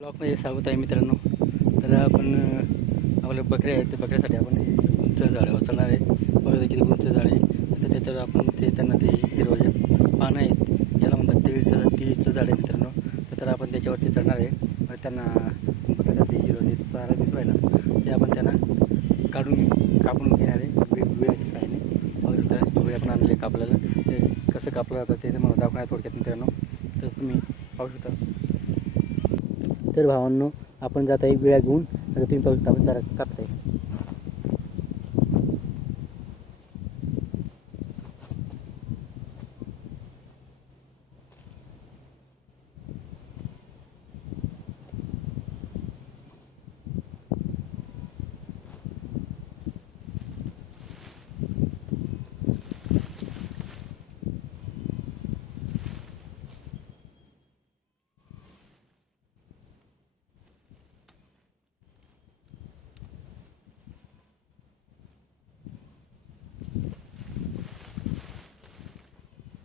ब्लॉकमध्ये स्वागत आहे मित्रांनो. तर आपण आपल्या बकऱ्या आहेत त्या बकऱ्यासाठी आपण उंच झाडं चढणार आहे बघा किती उंच झाड आहे तर त्याच्यावर आपण ते त्यांना ते हिरवाचे पानं आहेत. याला म्हणतात तेवीसचं तेवीसचं झाड आहे मित्रांनो. तर आपण त्याच्यावरती चढणार आहे. त्यांना बकऱ्यासाठी ते हिरवाचे चारा दिसू राहिला ते आपण त्यांना काढून कापून घेणार आहे. वेगवेगळ्या सहाय्याने बघू शकता वेळ आपण आणले कापल्याला ते कसं कापलं जातं ते मला दाखवण्यात थोडक्यात मित्रांनो. तर तुम्ही पाहू शकता. तर भावांनो आपण जाता एक वेळा घेऊन आता तुम्ही पाहू शकता आपण चारा कापताय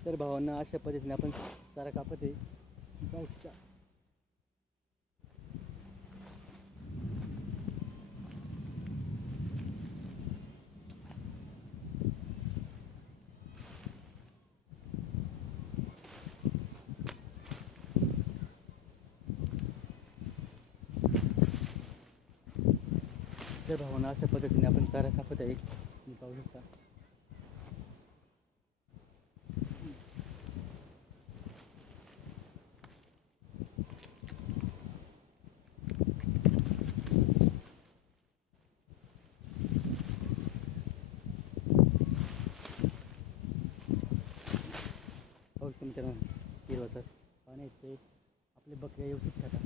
तर भावांना अशा पद्धतीने आपण चारा कापत आहे. पाहू शकता. तर भावांना अशा पद्धतीने आपण चारा कापत आहे. तुम्ही पाहू शकता. पाहू शकतो मित्रांनो हिरवाचं पाण्याचे आपले बकऱ्या येऊ शकतात. का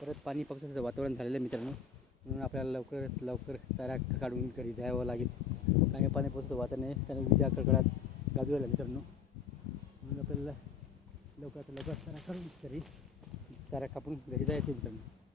परत पाणी पक्षाचं वातावरण झालेलं आहे मित्रांनो. म्हणून आपल्याला लवकर लवकर चारा काढून घरी द्यावं लागेल. कारण पाणी पक्षाचं वातावरण आहे. त्याने विजा कडकडात गाजू मित्रांनो. म्हणून आपल्याला लवकरात लवकर चारा काढून घरी चारा कापून घरी जायचं मित्रांनो.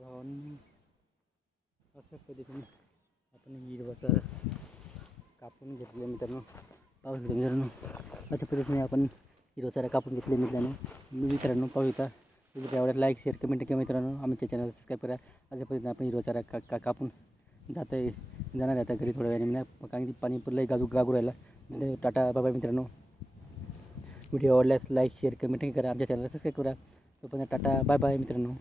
भावांनी अशा पद्धतीने आपण हिरवाचा कापून घेतले मित्रांनो. पाहू शकतो मित्रांनो अशा पद्धतीने आपण हिरवा चारा कापून घेतले मित्रांनो. मी मित्रांनो पाहू शकता. तुम्ही आवडत लाईक शेअर कमेंट केला मित्रांनो. आमच्या चॅनल सबस्क्राईब करा. अशा पद्धतीने आपण हिरवा चारा का का कापून जात आहे जाणार आता घरी थोड्या वेळाने. कारण की पाणी पुरलं गाजू गागू राहिला. म्हणजे टाटा बाबा मित्रांनो. व्हिडिओ आवडल्यास लाईक शेअर कमेंट करा. आमच्या चॅनलला सबस्क्राईब करा. तोपर्यंत टाटा बाय बाय मित्रांनो.